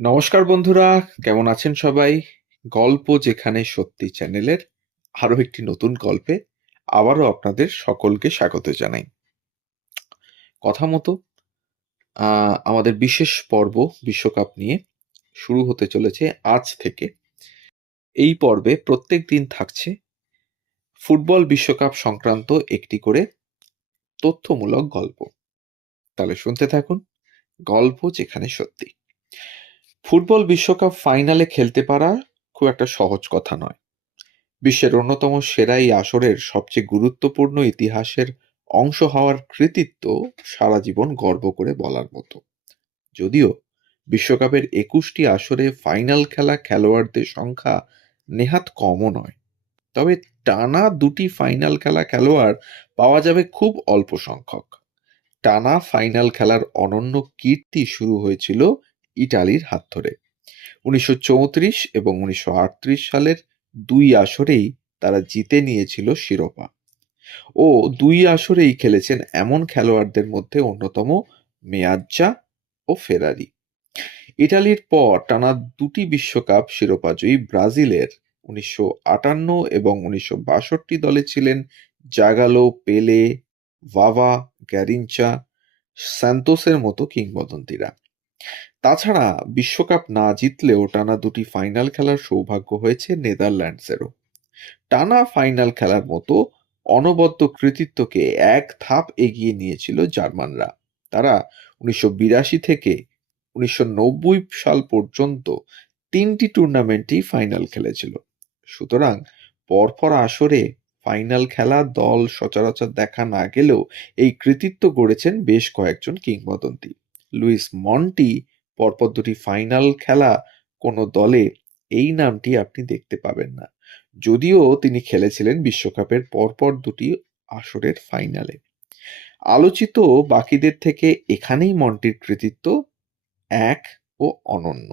নমস্কার বন্ধুরা, কেমন আছেন সবাই? গল্প যেখানে সত্যি চ্যানেলের আরো একটি নতুন গল্পে আবারও আপনাদের সকলকে স্বাগত জানাই। কথা মতো আমাদের বিশেষ পর্ব বিশ্বকাপ নিয়ে শুরু হতে চলেছে আজ থেকে। এই পর্বে প্রত্যেক দিন থাকছে ফুটবল বিশ্বকাপ সংক্রান্ত একটি করে তথ্যমূলক গল্প। তাহলে শুনতে থাকুন গল্প যেখানে সত্যি। ফুটবল বিশ্বকাপ ফাইনালে খেলতে পারা খুব একটা সহজ কথা নয়। বিশ্বের অন্যতম সেরা এই আসরের সবচেয়ে গুরুত্বপূর্ণ ইতিহাসের অংশ হওয়ার কৃতিত্ব সারা জীবন গর্ব করে বলার মতো। যদিও বিশ্বকাপের ২১টি আসরে ফাইনাল খেলা খেলোয়াড়দের সংখ্যা নেহাত কমও নয়, তবে টানা দুটি ফাইনাল খেলা খেলোয়াড় পাওয়া যাবে খুব অল্প সংখ্যক। টানা ফাইনাল খেলার অনন্য কীর্তি শুরু হয়েছিল ইটালির হাত ধরে। ১৯৩৪ এবং ১৯৩৮ সালের দুই আসরেই তারা জিতে নিয়েছিল শিরোপা ও দুই আসরেই খেলেছেন এমন খেলোয়াড়দের মধ্যে অন্যতম মেয়াজ্জা ও ফেরারি। ইটালির পর টানা দুটি বিশ্বকাপ শিরোপাজয়ী ব্রাজিলের ১৯৫৮ এবং ১৯৬২ দলে ছিলেন জাগালো, পেলে, ভাভা, গ্যারিনচা, সান্তোসের মতো কিংবদন্তিরা। তাছাড়া বিশ্বকাপ না জিতলেও টানা দুটি ফাইনাল খেলার সৌভাগ্য হয়েছে নেদারল্যান্ডসেরও। টানা ফাইনাল খেলার মতো অনবদ্য কৃতিত্বকে এক ধাপ এগিয়ে নিয়েছিল জার্মানরা। তারা ১৯৮২ থেকে ১৯৯০ সাল পর্যন্ত তিনটি টুর্নামেন্টেই ফাইনাল খেলেছিল। সুতরাং পরপর আসরে ফাইনাল খেলা দল সচরাচর দেখা না গেলেও এই কৃতিত্ব গড়েছেন বেশ কয়েকজন কিংবদন্তি। লুইস মন্টি পরপর দুটি ফাইনাল খেলা কোনো দলে এই নামটি আপনি দেখতে পাবেন না, যদিও তিনি খেলেছিলেন বিশ্বকাপের পরপর দুটি আসরের ফাইনালে। আলোচিত বাকিদের থেকে এখানেই মন্টির কৃতিত্ব এক ও অনন্য,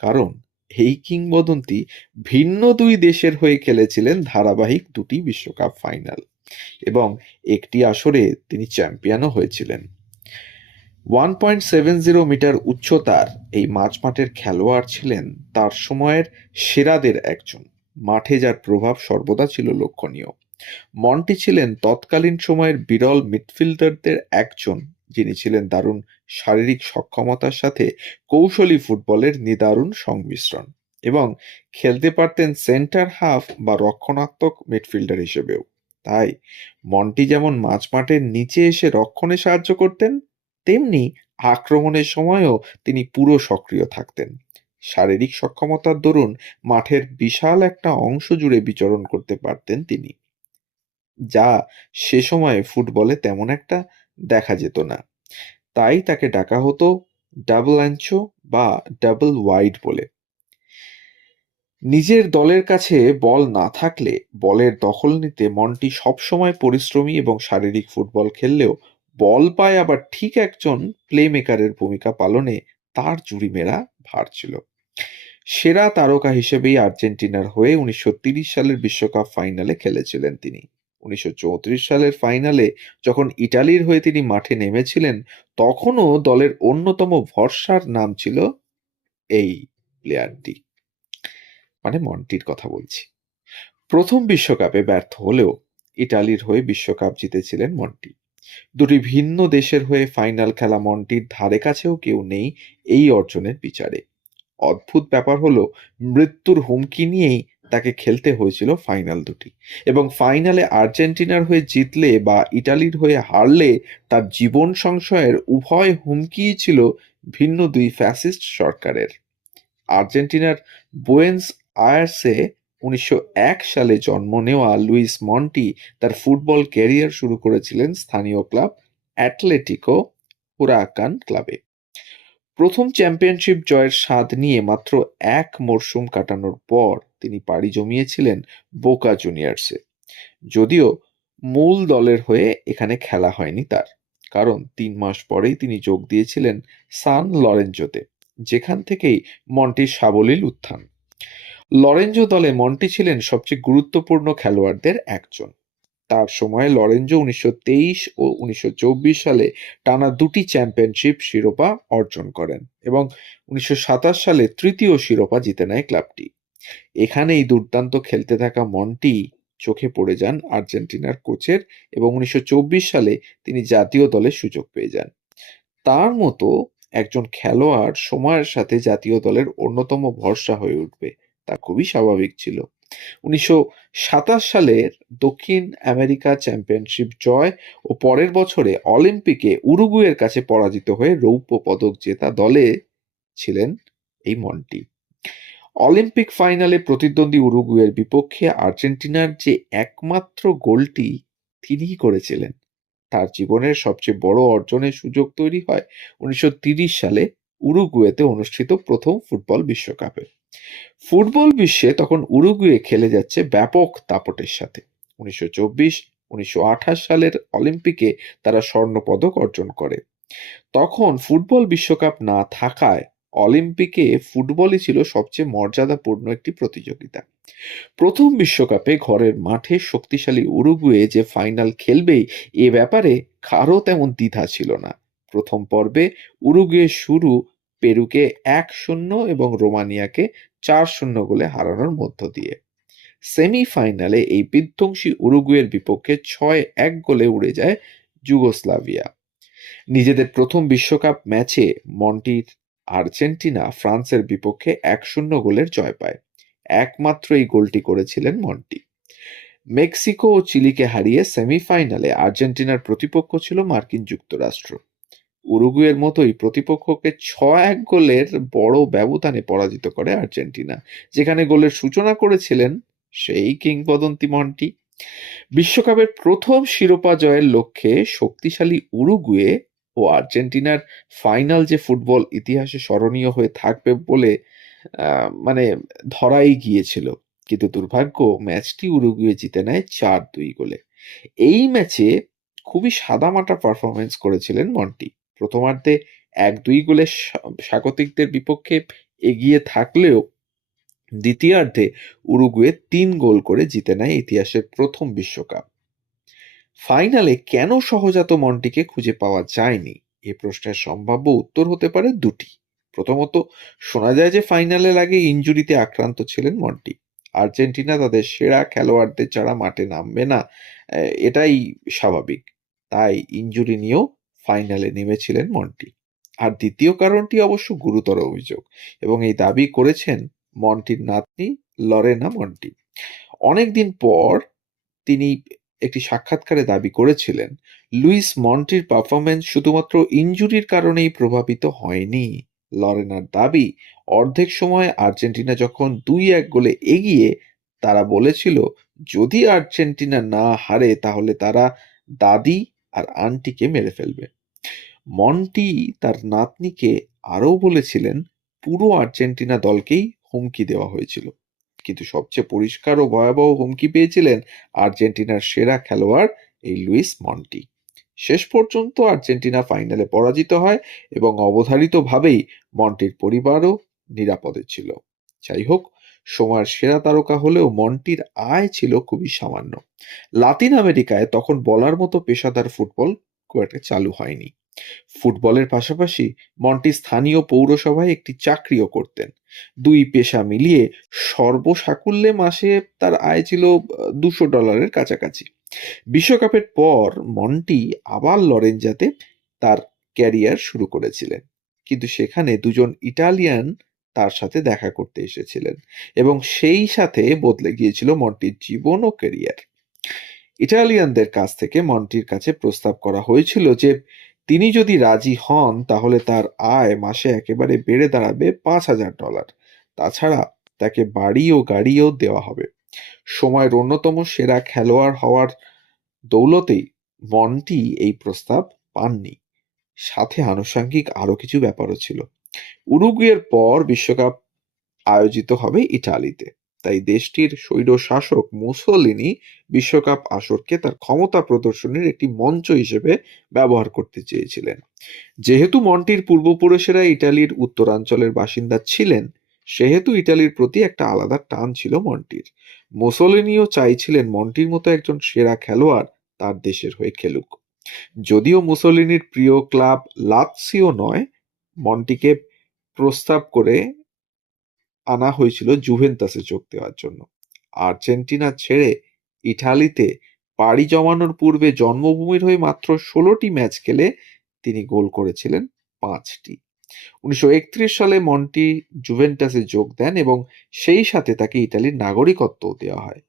কারণ এই কিংবদন্তি ভিন্ন দুই দেশের হয়ে খেলেছিলেন ধারাবাহিক দুটি বিশ্বকাপ ফাইনাল এবং একটি আসরে তিনি চ্যাম্পিয়নও হয়েছিলেন। 1.70 মিটার উচ্চতার এই মাঝমাঠের খেলোয়াড় ছিলেন তার সময়ের সেরাদের একজন। মাঠে যার প্রভাব সর্বদা ছিল লক্ষণীয়। মন্টি ছিলেন তৎকালীন সময়ের বিরল মিডফিল্ডারদের একজন, যিনি ছিলেন দারুণ শারীরিক সক্ষমতার সাথে কৌশলী ফুটবলের নিদারুণ সংমিশ্রণ এবং খেলতে পারতেন সেন্টার হাফ বা রক্ষণাত্মক মিডফিল্ডার হিসেবেও। তাই মন্টি যেমন মাঝমাঠের নিচে এসে রক্ষণে সাহায্য করতেন, তেমনি আক্রমণের সময়ও তিনি পুরো সক্রিয় থাকতেন। শারীরিক সক্ষমতার দরুন মাঠের বিশাল একটা অংশ জুড়ে বিচরণ করতে পারতেন তিনি, যা সে সময়ে ফুটবলে তেমন একটা দেখা যেত না। তাই তাকে ডাকা হতো ডাবল অ্যানচো বা ডাবল ওয়াইড বলে। নিজের দলের কাছে বল না থাকলে বলের দখল নিতে মন্টি সবসময় পরিশ্রমী এবং শারীরিক ফুটবল খেললেও বল পায় আবার ঠিক একজন প্লেমেকারের ভূমিকা পালনে তার জুড়ি মেরা ভার ছিল। সেরা তারকা হিসেবেই আর্জেন্টিনার হয়ে ১৯৩০ সালের বিশ্বকাপ ফাইনালে খেলেছিলেন তিনি। ১৯৩৪ সালের ফাইনালে যখন ইটালির হয়ে তিনি মাঠে নেমেছিলেন, তখনও দলের অন্যতম ভরসার নাম ছিল এই প্লেয়ারটি, মানে মন্টির কথা বলছি। প্রথম বিশ্বকাপে ব্যর্থ হলেও ইটালির হয়ে বিশ্বকাপ জিতেছিলেন মন্টি। দুটি ভিন্ন দেশের হয়ে ফাইনাল খেলা মন্টির ধারে কাছেও কেউ নেই এই অর্জনের বিচারে। অদ্ভুত ব্যাপার হলো, মৃত্যুর হুমকি নিয়েই তাকে খেলতে হয়েছিল ফাইনাল দুটি, এবং ফাইনালে আর্জেন্টিনার হয়ে জিতলে বা ইটালির হয়ে হারলে তার জীবন সংশয়ের উভয় হুমকিই ছিল ভিন্ন দুই ফ্যাসিস্ট সরকারের। আর্জেন্টিনার বুয়েন্স আয়ার্সে ১৯০১ সালে জন্ম নেওয়া লুইস মন্টি তার ফুটবল ক্যারিয়ার শুরু করেছিলেন স্থানীয় ক্লাব অ্যাটলেটিকো হুরাকান ক্লাবে। প্রথম চ্যাম্পিয়নশিপ জয়ের স্বাদ নিয়ে মাত্র এক মরশুম কাটানোর পর তিনি পাড়ি জমিয়েছিলেন বোকা জুনিয়র্সে। যদিও মূল দলের হয়ে এখানে খেলা হয়নি তার, কারণ ৩ মাস পরেই তিনি যোগ দিয়েছিলেন সান লরেঞ্জোতে, যেখান থেকেই মন্টির সাবলীল উত্থান। লরেঞ্জো দলে মন্টি ছিলেন সবচেয়ে গুরুত্বপূর্ণ খেলোয়াড়দের একজন। তার সময়ে লরেঞ্জো 1923 ও 1924 সালে টানা দুটি চ্যাম্পিয়নশিপ শিরোপা অর্জন করেন এবং 1927 সালে তৃতীয় শিরোপা জিতে নেয় ক্লাবটি। এখানেই দুর্দান্ত খেলতে থাকা মন্টি চোখে পড়ে যান আর্জেন্টিনার কোচের এবং 1924 সালে তিনি জাতীয় দলের সুযোগ পেয়ে যান। তার মতো একজন খেলোয়াড় সময়ের সাথে জাতীয় দলের অন্যতম ভরসা হয়ে উঠবে তা খুবই স্বাভাবিক ছিল। 1927 সালের দক্ষিণ আমেরিকা চ্যাম্পিয়নশিপ জয় ও পরের বছরে অলিম্পিকে উরুগুয়ের কাছে পরাজিত হয়ে রৌপ্য পদক জেতা দলে ছিলেন এই মন্টি। অলিম্পিক ফাইনালে প্রতিদ্বন্দ্বী উরুগুয়ের বিপক্ষে আর্জেন্টিনার যে একমাত্র গোলটি তিনিই করেছিলেন। তার জীবনের সবচেয়ে বড় অর্জনের সুযোগ তৈরি হয় 1930 সালে উরুগুয়েতে অনুষ্ঠিত প্রথম ফুটবল বিশ্বকাপে। ফুটবল বিশ্বে তখন উরুগুয়ে খেলে যাচ্ছে ব্যাপক দাপটের সাথে। 1924, 1928 সালের অলিম্পিকে তারা স্বর্ণপদক অর্জন করে। তখন ফুটবল বিশ্বকাপ না থাকায় অলিম্পিকে ফুটবলই ছিল সবচেয়ে মর্যাদাপূর্ণ একটি প্রতিযোগিতা। প্রথম বিশ্বকাপে ঘরের মাঠে শক্তিশালী উরুগুয়ে যে ফাইনাল খেলবেই এ ব্যাপারে কারও তেমন দ্বিধা ছিল না। প্রথম পর্বে উরুগুয়ে শুরু পেরুকে 1-0 এবং রোমানিয়াকে 4-0 গোলে হারানোর মধ্য দিয়ে। সেমিফাইনালে এই বিধ্বংসী উরুগুয়ের বিপক্ষে 6-1 গোলে উড়ে যায় যুগোস্লাভিয়া। নিজেদের প্রথম বিশ্বকাপ ম্যাচে মন্টির আর্জেন্টিনা ফ্রান্সের বিপক্ষে 1-0 গোলের জয় পায়। একমাত্র এই গোলটি করেছিলেন মন্টি। মেক্সিকো ও চিলিকে হারিয়ে সেমিফাইনালে আর্জেন্টিনার প্রতিপক্ষ ছিল মার্কিন যুক্তরাষ্ট্র। উরুগুয়ের মতোই প্রতিপক্ষকে 6-1 গোলের বড় ব্যবধানে পরাজিত করে আর্জেন্টিনা, যেখানে গোলের সূচনা করেছিলেন সেই কিংবদন্তি মন্টি। বিশ্বকাপের প্রথম শিরোপা জয়ের লক্ষ্যে শক্তিশালী উরুগুয়ে ও আর্জেন্টিনার ফাইনাল যে ফুটবল ইতিহাসে স্মরণীয় হয়ে থাকবে বলে মানে ধরাই গিয়েছিল, কিন্তু দুর্ভাগ্য ম্যাচটি উরুগুয়ে জিতে নেয় 4-2 গোলে। এই ম্যাচে খুবই সাদামাটা পারফরমেন্স করেছিলেন মন্টি। প্রথমার্ধে 1-2 গোলে স্বাগতিকদের বিপক্ষে এগিয়ে থাকলেও দ্বিতীয়ার্ধে উরুগুয়ে 3 গোল করে জিতে নেয় ইতিহাসের প্রথম বিশ্বকাপ। ফাইনালে কেন সহজাত মন্টিকে খুঁজে পাওয়া যায়নি এ প্রশ্নের সম্ভাব্য উত্তর হতে পারে দুটি। প্রথমত, শোনা যায় যে ফাইনালের আগে ইনজুরিতে আক্রান্ত ছিলেন মন্টি। আর্জেন্টিনা তাদের সেরা খেলোয়াড়দের ছাড়া মাঠে নামবে না, এটাই স্বাভাবিক। তাই ইনজুরি নিয়েও ফাইনালে নেমেছিলেন মন্টি। আর দ্বিতীয় কারণটি অবশ্য গুরুতর অভিযোগ এবং এই দাবি করেছেন মন্টির নাতনি লরেনা মন্টি। অনেকদিন পর তিনি একটি সাক্ষাৎকারে দাবি করেছিলেন, লুইস মন্টির পারফরমেন্স শুধুমাত্র ইনজুরির কারণেই প্রভাবিত হয়নি। লরেনার দাবি, অর্ধেক সময় আর্জেন্টিনা যখন 2-1 গোলে এগিয়ে তারা বলেছিল যদি আর্জেন্টিনা না হারে তাহলে তারা দাদি আর আন্টিকে মেরে ফেলবে। মন্টি তার নাতনিকে আরও বলেছিলেন পুরো আর্জেন্টিনা দলকেই হুমকি দেওয়া হয়েছিল, কিন্তু সবচেয়ে পরিষ্কার ও ভয়াবহ হুমকি পেয়েছিলেন আর্জেন্টিনার সেরা খেলোয়াড় এই লুইস মন্টি। শেষ পর্যন্ত আর্জেন্টিনা ফাইনালে পরাজিত হয় এবং অবধারিতভাবেই মন্টির পরিবারও নিরাপদে ছিল। যাই হোক, সময়ের সেরা তারকা হলেও মন্টির আয় ছিল খুবই সামান্য। লাতিন আমেরিকায় তখন বলার মতো পেশাদার ফুটবল খুব একটা চালু হয়নি। ফুটবলের পাশাপাশি মন্টি স্থানীয় পৌরসভায় একটি চাকরিও করতেন। দুই পেশা মিলিয়ে সর্বসাকুল্যে মাসে তার আয় ছিল $200 কাছাকাছি। বিশ্বকাপের পর মন্টি আবার লরেঞ্জাতে তার ক্যারিয়ার শুরু করেছিলেন, কিন্তু সেখানে দুজন ইটালিয়ান তার সাথে দেখা করতে এসেছিলেন এবং সেই সাথে বদলে গিয়েছিল মন্টির জীবন ও ক্যারিয়ার। ইটালিয়ানদের কাছ থেকে মন্টির কাছে প্রস্তাব করা হয়েছিল যে তিনি যদি রাজি হন তাহলে তার আয় মাসে একেবারে বেড়ে দাঁড়াবে $5,000। তাছাড়া তাকে বাড়ি ও গাড়িও দেওয়া হবে। সময়ের অন্যতম সেরা খেলোয়াড় হওয়ার দৌলতেই মন্টি এই প্রস্তাব পাননি, সাথে আনুষঙ্গিক আরো কিছু ব্যাপারও ছিল। উরুগুয়ের পর বিশ্বকাপ আয়োজিত হবে ইটালিতে, তাই দেশটির স্বৈরশাসক মুসোলিনি বিশ্বকাপ আসরকে তার ক্ষমতা প্রদর্শনের একটি মঞ্চ হিসেবে ব্যবহার করতে চেয়েছিলেন। যেহেতু মন্টির পূর্বপুরুষেরা ইটালির উত্তরাঞ্চলের বাসিন্দা ছিলেন, সেহেতু ইটালির প্রতি একটা আলাদা টান ছিল মন্টির। মুসোলিনিও চাইছিলেন মন্টির মতো একজন সেরা খেলোয়াড় তার দেশের হয়ে খেলুক। যদিও মুসোলিনির প্রিয় ক্লাব লাৎসিও নয়, মন্টিকে প্রস্তাব করে আনা হয়েছিল জুভেন্টাসে যোগ দেওয়ার জন্য। আর্জেন্টিনা ছেড়ে ইটালিতে পাড়ি জমানোর পূর্বে জন্মভূমির হয়ে মাত্র ১৬টি ম্যাচ খেলে তিনি গোল করেছিলেন ৫টি। ১৯৩১ সালে মন্টি জুভেন্টাসে যোগ দেন এবং সেই সাথে তাকে ইতালির নাগরিকত্বও দেওয়া হয়।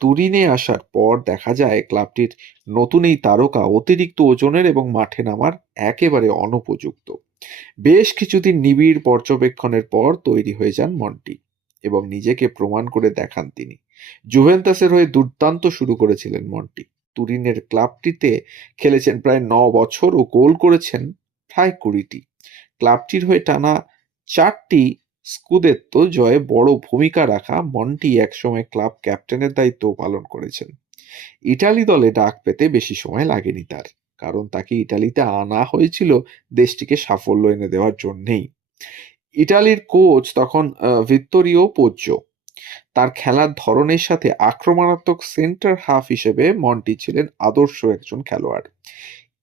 তুরিনে আসার পর দেখা যায় ক্লাবটির নতুন এই তারকা অতিরিক্ত ওজনের এবং মাঠে নামার একেবারে অনুপযুক্ত। বেশ কিছুদিন নিবিড় পর্যবেক্ষণের পর তৈরি হয়ে যান মন্টি এবং নিজেকে প্রমাণ করে দেখান তিনি। জুভেন্টাসের হয়ে দুর্দান্ত শুরু করেছিলেন মন্টি। তুরিনের ক্লাবটিতে খেলেছেন প্রায় ৯ বছর ও গোল করেছেন প্রায় ২০টি। ক্লাবটির হয়ে টানা ৪টি স্কুদেত্তো জয়ে বড় ভূমিকা রাখা মন্টি একসময় ক্লাব ক্যাপ্টেনের দায়িত্বও পালন করেছেন। ইটালি দলে ডাক পেতে বেশি সময় লাগেনি তার, কারণ তাকে ইটালিতে আনা হয়েছিল দেশটিকে সাফল্য এনে দেওয়ার জন্যেই। ইটালির কোচ তখন ভিত্তোরিও পোজ্জো। তার খেলার ধরনের সাথে আক্রমণাত্মক সেন্টার হাফ হিসেবে মন্টি ছিলেন আদর্শ একজন খেলোয়াড়।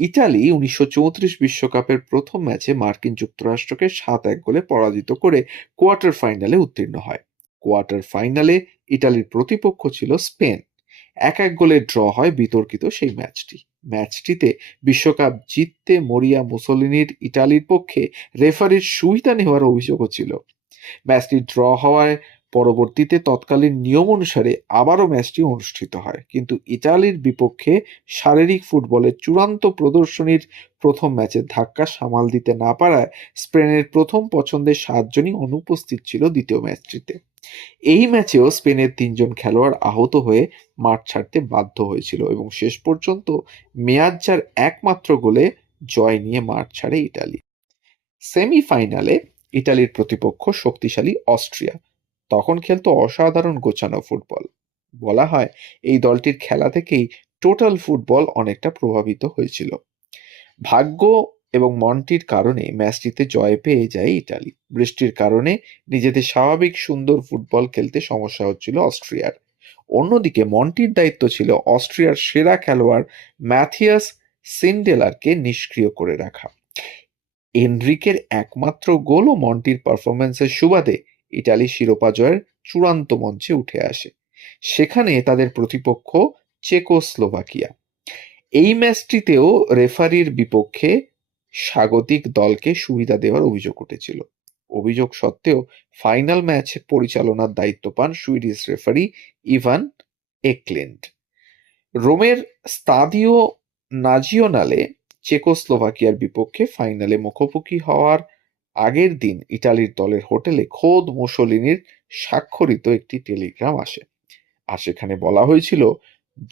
ইতালি ১৯৩৪ বিশ্বকাপের প্রথম ম্যাচে মার্কিন যুক্তরাষ্ট্রকে ৭-১ গোলে পরাজিত করে কোয়ার্টার ফাইনালে উত্তীর্ণ হয়। কোয়ার্টার ফাইনালে ইটালির প্রতিপক্ষ ছিল স্পেন। ১-১ গোলে ড্র হয় বিতর্কিত সেই ম্যাচটি। ম্যাচটিতে বিশ্বকাপ জিততে মরিয়া মুসোলিনির ইটালির পক্ষে রেফারির সুবিধা নেওয়ার অভিযোগও ছিল। ম্যাচটি ড্র হওয়ায় পরবর্তীতে তৎকালীন নিয়ম অনুসারে আবারও ম্যাচটি অনুষ্ঠিত হয়, কিন্তু ইতালির বিপক্ষে শারীরিক ফুটবলের চূড়ান্ত প্রদর্শনীর প্রথম ম্যাচের ধাক্কা সামাল দিতে না পারায় স্পেনের প্রথম পছন্দের ৭ জনই অনুপস্থিত ছিল দ্বিতীয় ম্যাচটিতে। এই ম্যাচেও স্পেনের ৩ জন খেলোয়াড় আহত হয়ে মাঠ ছাড়তে বাধ্য হয়েছিল এবং শেষ পর্যন্ত মেয়াজ্জার একমাত্র গোলে জয় নিয়ে মাঠ ছাড়ে ইতালি। সেমিফাইনালে ইতালির প্রতিপক্ষ শক্তিশালী অস্ট্রিয়া। তখন খেলতো অসাধারণ গোছানো ফুটবল। বলা হয় এই দলটির খেলা থেকেই টোটাল ফুটবল অনেকটা প্রভাবিত হয়েছিল। ভাগ্য এবং মন্টির কারণে ম্যাচটিতে জয় পেয়ে যায় ইতালি। বৃষ্টির কারণে নিজেদের স্বাভাবিক সুন্দর ফুটবল খেলতে সমস্যা হচ্ছিল অস্ট্রিয়ার। অন্যদিকে মন্টির দায়িত্ব ছিল অস্ট্রিয়ার সেরা খেলোয়াড় ম্যাথিয়াস সিন্ডেলারকে নিষ্ক্রিয় করে রাখা। এনরিকের একমাত্র গোল ও মন্টির পারফরম্যান্সের সুবাদে ইতালি শিরোপা জয়ের চূড়ান্ত মঞ্চে উঠে আসে। সেখানে তাদের প্রতিপক্ষ চেকোস্লোভাকিয়া। এই ম্যাচটিতেও রেফারির বিপক্ষে স্বাগতিক দলকে সুবিধা দেওয়ার অভিযোগ উঠেছিল। অভিযোগ সত্ত্বেও ফাইনাল ম্যাচ পরিচালনার দায়িত্ব পান সুইডিশ রেফারি ইভান একলেন্ড। রোমের স্তাদিও নাজিওনালে চেকোস্লোভাকিয়ার বিপক্ষে ফাইনালে মুখোমুখি হওয়ার আগের দিন ইতালির দলের হোটেলে খোদ মুসোলিনির স্বাক্ষরিত একটি টেলিগ্রাম আসে, আর সেখানে বলা হয়েছিল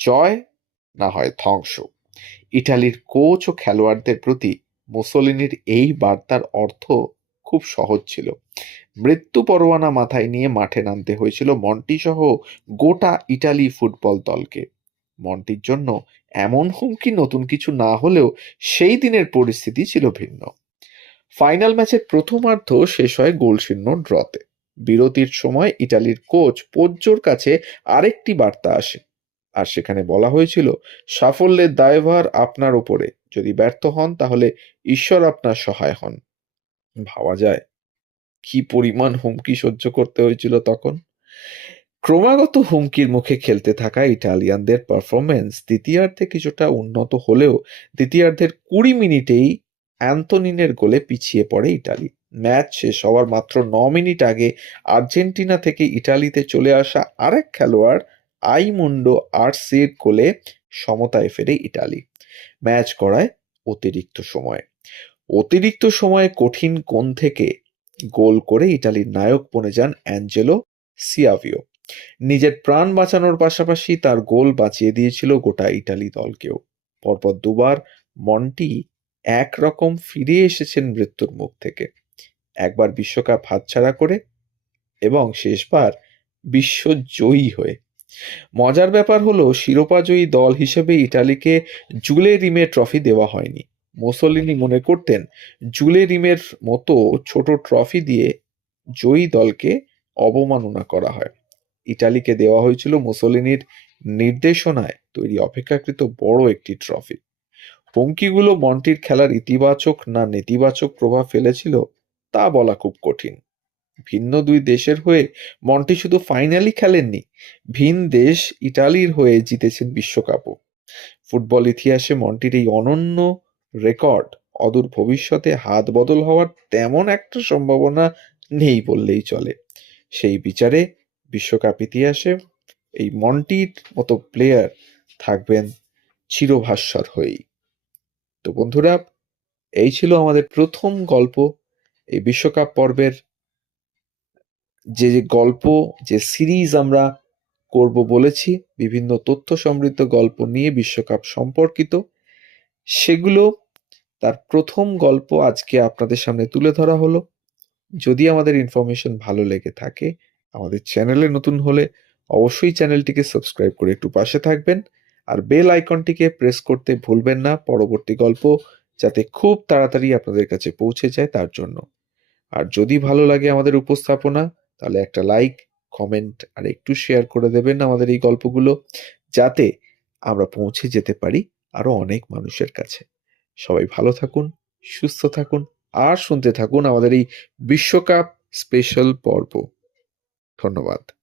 জয় না হয় ধ্বংস। ইটালির কোচ ও খেলোয়াড়দের প্রতি মুসোলিনির এই বার্তার অর্থ খুব সহজ ছিল। মৃত্যু পরোয়ানা মাথায় নিয়ে মাঠে নামতে হয়েছিল মন্টি সহ গোটা ইটালি ফুটবল দলকে। মন্টির জন্য এমন হুমকি নতুন কিছু না হলেও সেই দিনের পরিস্থিতি ছিল ভিন্ন। ফাইনাল ম্যাচের প্রথমার্ধ শেষ হয় গোলশূন্য ড্রতে। বিরতির সময় ইটালির কোচ পোজ্জোর কাছে আরেকটি বার্তা আসে, আর সেখানে বলা হয়েছিল সাফল্যের দায়ভার আপনার ওপরে, যদি ব্যর্থ হন তাহলে ঈশ্বর আপনার সহায় হন। ভাবা যায় কি পরিমাণ হুমকি সহ্য করতে হয়েছিল তখন। ক্রমাগত হুমকির মুখে খেলতে থাকা ইটালিয়ানদের পারফরমেন্স দ্বিতীয়ার্ধে কিছুটা উন্নত হলেও দ্বিতীয়ার্ধের ২০ মিনিটেই অ্যান্তোনিনের গোলে পিছিয়ে পড়ে ইটালি। ম্যাচ শেষ হওয়ার মাত্র ৯ মিনিট আগে আর্জেন্টিনা থেকে ইটালিতে চলে আসা আরেক খেলোয়াড় আইমুন্ডো আরসির গোলে সমতায় ফেরে ইটালি। ম্যাচ গড়ায় অতিরিক্ত সময়ে। অতিরিক্ত সময়ে কঠিন কোণ থেকে গোল করে ইটালির নায়ক বনে যান অ্যাঞ্জেলো সিয়াভিও। নিজের প্রাণ বাঁচানোর পাশাপাশি তার গোল বাঁচিয়ে দিয়েছিল গোটা ইটালি দলকেও। পরপর দুবার মন্টি একরকম ফিরে এসেছেন মৃত্যুর মুখ থেকে, একবার বিশ্বকাপ হাতছাড়া করে এবং শেষবার বিশ্বজয়ী হয়ে। মজার ব্যাপার হলো শিরোপাজয়ী দল হিসেবে ইটালিকে জুলে রিমে ট্রফি দেওয়া হয়নি। মুসোলিনি মনে করতেন জুলে রিমের মতো ছোট ট্রফি দিয়ে জয়ী দলকে অবমাননা করা হয়। ইটালিকে দেওয়া হয়েছিল মুসোলিনির নির্দেশনায় তৈরি অপেক্ষাকৃত বড় একটি ট্রফি। হুমকিগুলো মন্টির খেলার ইতিবাচক না নেতিবাচক প্রভাব ফেলেছিল তা বলা খুব কঠিন। ভিন্ন দুই দেশের হয়ে মন্টি শুধু ফাইনালই খেলেননি, ভিন দেশ ইটালির হয়ে জিতেছেন বিশ্বকাপও। ফুটবল ইতিহাসে মন্টির এই অনন্য রেকর্ড অদূর ভবিষ্যতে হাত বদল হওয়ার তেমন একটা সম্ভাবনা নেই বললেই চলে। সেই বিচারে বিশ্বকাপ ইতিহাসে এই মন্টির মতো প্লেয়ার থাকবেন চিরভাস্বর হয়েই। তো বন্ধুরা, এই ছিল আমাদের প্রথম গল্প এই বিশ্বকাপ পর্বের। যে গল্প, যে সিরিজ আমরা করব বলেছি, বিভিন্ন তথ্য সমৃদ্ধ গল্প নিয়ে বিশ্বকাপ সম্পর্কিত, সেগুলো তার প্রথম গল্প আজকে আপনাদের সামনে তুলে ধরা হলো। যদি আমাদের ইনফরমেশন ভালো লেগে থাকে, আমাদের চ্যানেলে নতুন হলে অবশ্যই চ্যানেলটিকে সাবস্ক্রাইব করে একটু পাশে থাকবেন, আর বেল আইকনটিকে প্রেস করতে ভুলবেন না পরবর্তী গল্প যাতে খুব তাড়াতাড়ি আপনাদের কাছে পৌঁছে যায় তার জন্য। আর যদি ভালো লাগে আমাদের উপস্থাপনা, তাহলে একটা লাইক, কমেন্ট আর একটু শেয়ার করে দেবেন আমাদের এই গল্পগুলো, যাতে আমরা পৌঁছে যেতে পারি আরো অনেক মানুষের কাছে। সবাই ভালো থাকুন, সুস্থ থাকুন, আর শুনতে থাকুন আমাদের এই বিশ্বকাপ স্পেশাল পর্ব। ধন্যবাদ।